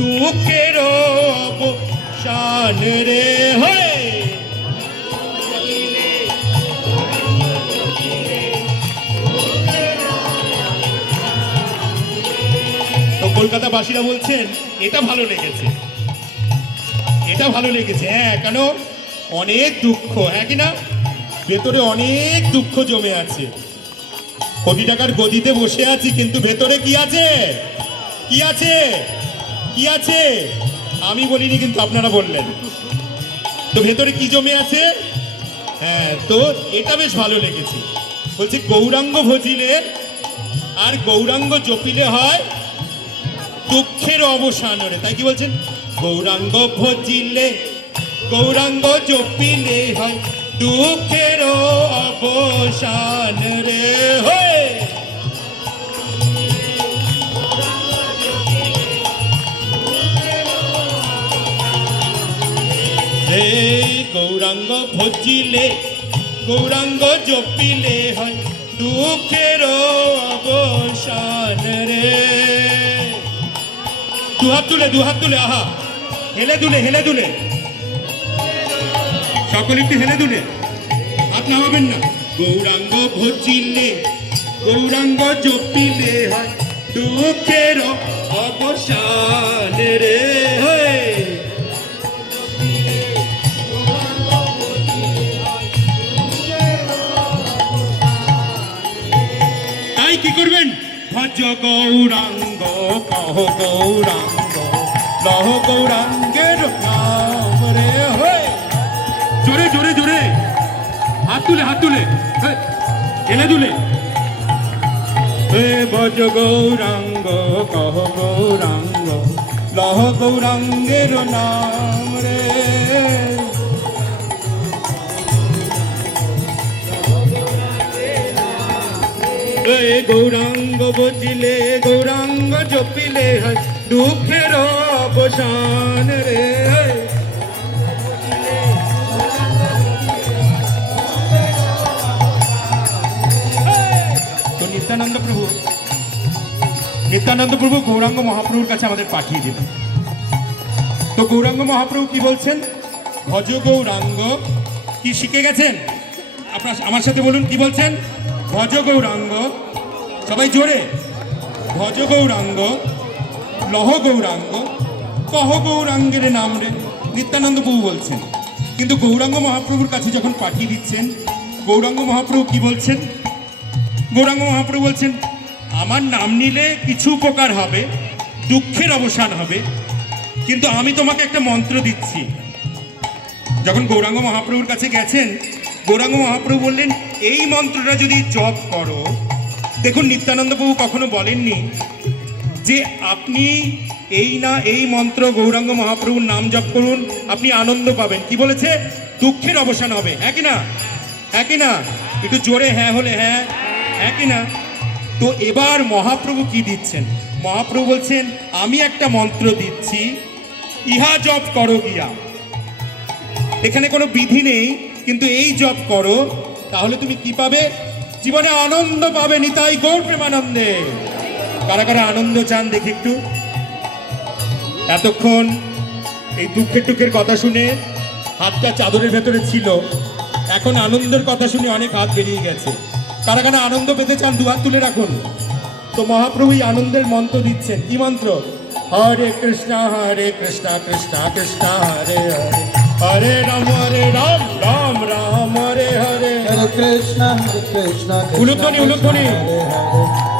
দুঃখের অবসান রে হয়। তো কলকাতাবাসীরা বলছেন এটা ভালো লেগেছে, এটা ভালো লেগেছে। হ্যাঁ, কেন? অনেক দুঃখ, হ্যাঁ কি না? ভেতরে অনেক দুঃখ জমে আছে। কোটি টাকার গদিতে বসে আছি, কিন্তু ভেতরে কি আছে? কি আছে? কি আছে? আমি বলিনি, কিন্তু আপনারা বললেন। তো ভেতরে কি জমে আছে? হ্যাঁ, তো এটা বেশ ভালো লেগেছে। বলছি গৌরাঙ্গ ভজিলে আর গৌরাঙ্গ জপিলে হয় দুঃখের অবসান রে। তাই কি বলছেন? গৌরাঙ্গ ভজিলে গৌরাঙ্গ জপিলে হয় দুঃখের অবসান রে হয়। গৌরাঙ্গ ভজিলে গৌরাঙ্গ জপিলে হয় দুঃখের অবসান রে। দুহাত তুলে, দুহাত তুলে, আহা, হেলে দুলে, হেলে দুলে, সকলে একটু হেলে দুলে, হাত নামাবেন না। গৌরাঙ্গ ভজিলে গৌরাঙ্গ জপিলে হয় দুঃখের অবসান রে। কি করবেন? ভজ গৌরাঙ্গ কহ গৌরাঙ্গ লহ গৌরাঙ্গের নাম রে। জোরে জোরে জোরে, হাত তুলে, হাত তুলে, এনে তুলে। ভজ গৌরাঙ্গ কহ গৌরাঙ্গ লহ গৌরাঙ্গের নাম রে। গৌরাঙ্গ বজিলে গৌরাঙ্গ জপিলে হয় দুঃখের অবসান রে। তো নিত্যানন্দ প্রভু গৌরাঙ্গ মহাপ্রভুর কাছে আমাদের পাঠিয়ে দিলেন। তো গৌরাঙ্গ মহাপ্রভু কি বলছেন? ভজ গৌরাঙ্গ। কি শিখে গেছেন? আপনার আমার সাথে বলুন, কি বলছেন? ভজ গৌরাঙ্গ, সবাই জোরে। ভজ গৌরাঙ্গ লহ গৌরাঙ্গ কহ গৌরাঙ্গের নাম রে। নিত্যানন্দ প্রভু বলছেন। কিন্তু গৌরাঙ্গ মহাপ্রভুর কাছে যখন পাঠিয়ে দিচ্ছেন, গৌরাঙ্গ মহাপ্রভু কি বলছেন? গৌরাঙ্গ মহাপ্রভু বলছেন আমার নাম নিলে কিছু উপকার হবে, দুঃখের অবসান হবে, কিন্তু আমি তোমাকে একটা মন্ত্র দিচ্ছি। যখন গৌরাঙ্গ মহাপ্রভুর কাছে গেছেন, গৌরাঙ্গ মহাপ্রভু বললেন এই মন্ত্রটা যদি জপ করো। দেখুন, নিত্যানন্দ প্রভু কখনো বলেননি যে আপনি এই মন্ত্র গৌরাঙ্গ মহাপ্রভুর নাম জপ করুন, আপনি আনন্দ পাবেন। কি বলেছে? দুঃখের অবসান হবে। হ্যাঁ কি না? হ্যাঁ কি না? একটু জোরে হ্যাঁ হলে হ্যাঁ, হ্যাঁ কি না? তো এবার মহাপ্রভু কি দিচ্ছেন? মহাপ্রভু বলছেন আমি একটা মন্ত্র দিচ্ছি, ইহা জপ করো গিয়া। এখানে কোনো বিধি নেই, কিন্তু এই জপ করো, তাহলে তুমি কি পাবে? জীবনে আনন্দ পাবে। নিতাই গৌর প্রেমানন্দে। কারা কারা আনন্দ চান দেখি একটু। এতক্ষণ এই দুঃখের টুকের কথা শুনে হাতটা চাদরের ভেতরে ছিল, এখন আনন্দের কথা শুনে অনেক হাত বেরিয়ে গেছে। কারা কারা আনন্দ পেতে চান দুহাত তুলে রাখুন। তো মহাপ্রভু আনন্দের মন্ত্র দিচ্ছেন। কি মন্ত্র? হরে কৃষ্ণ কৃষ্ণ কৃষ্ণ হরে হরে, হরে রাম রাম রাম হরে হরে, হরে কৃষ্ণ উলুধ্বনি উলুধ্বনি,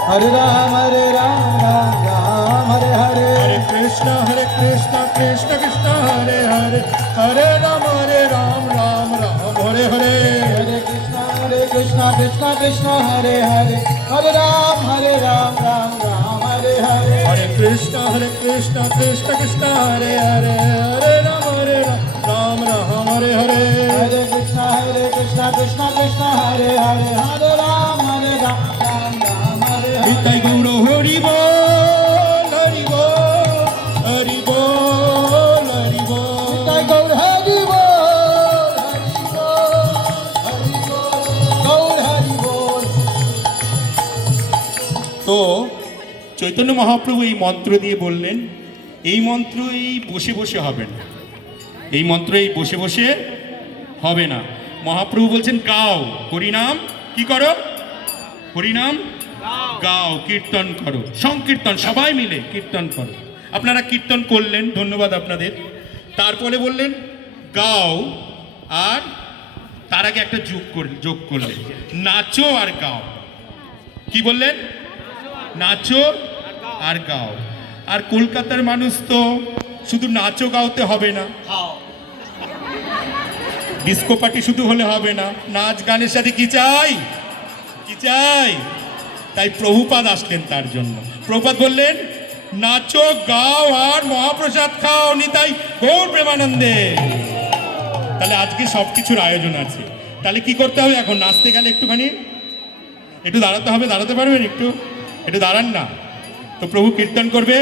হরে রাম রাম রাম হরে হরে, হরে কৃষ্ণ কৃষ্ণ কৃষ্ণ হরে হরে, হরে রাম রাম রাম হরে হরে, হরে কৃষ্ণ কৃষ্ণ কৃষ্ণ হরে হরে, হরে রাম রাম রাম হরে হরে, হরে কৃষ্ণ কৃষ্ণ কৃষ্ণ হরে হরে, হরে রাম রাম রাম হরে হরে, হরে কৃষ্ণ কৃষ্ণ কৃষ্ণ হরে হরে, হরে রাম রাম হরে হরে। নিতাই গৌর হরি বল, হরি বল, হরি বল, হরি বল, নিতাই গৌর হরি বল, হরি বল, গৌর হরি বল। তো চৈতন্য মহাপ্রভু এই মন্ত্র দিয়ে বললেন এই মন্ত্র এই বসে বসে হবে না, এই মন্ত্র এই বসে বসে হবে না। মহাপ্রভু বলছেন গাও হরিনাম, কি করো? হরিনাম গাও, কীর্তন করো, সংকীর্তন, সবাই মিলে কীর্তন করো। আপনারা কীর্তন করলেন, ধন্যবাদ আপনাদের। তারপরে বললেন গাও, আর তার আগে একটা যোগ করলেন, নাচো আর গাও। কি বললেন? নাচো আর গাও। আর কলকাতার মানুষ তো শুধু নাচো গাওতে হবে না, ডিস্কো পার্টি শুধু হলে হবে না, নাচ গানের সাথে কি চাই? কি চাই? তাই প্রভুপাদ আসলেন তার জন্য। প্রভুপাদ বললেন নাচো গাও আর মহাপ্রসাদ খাও, নিতাই গৌর প্রেমানন্দে। তাহলে আজকে সব কিছুর আয়োজন আছে। তাহলে কি করতে হবে এখন? নাচতে গেলে একটুখানি একটু দাঁড়াতে হবে। দাঁড়াতে পারবেন? একটু একটু দাঁড়ান না। তো প্রভু কীর্তন করবে,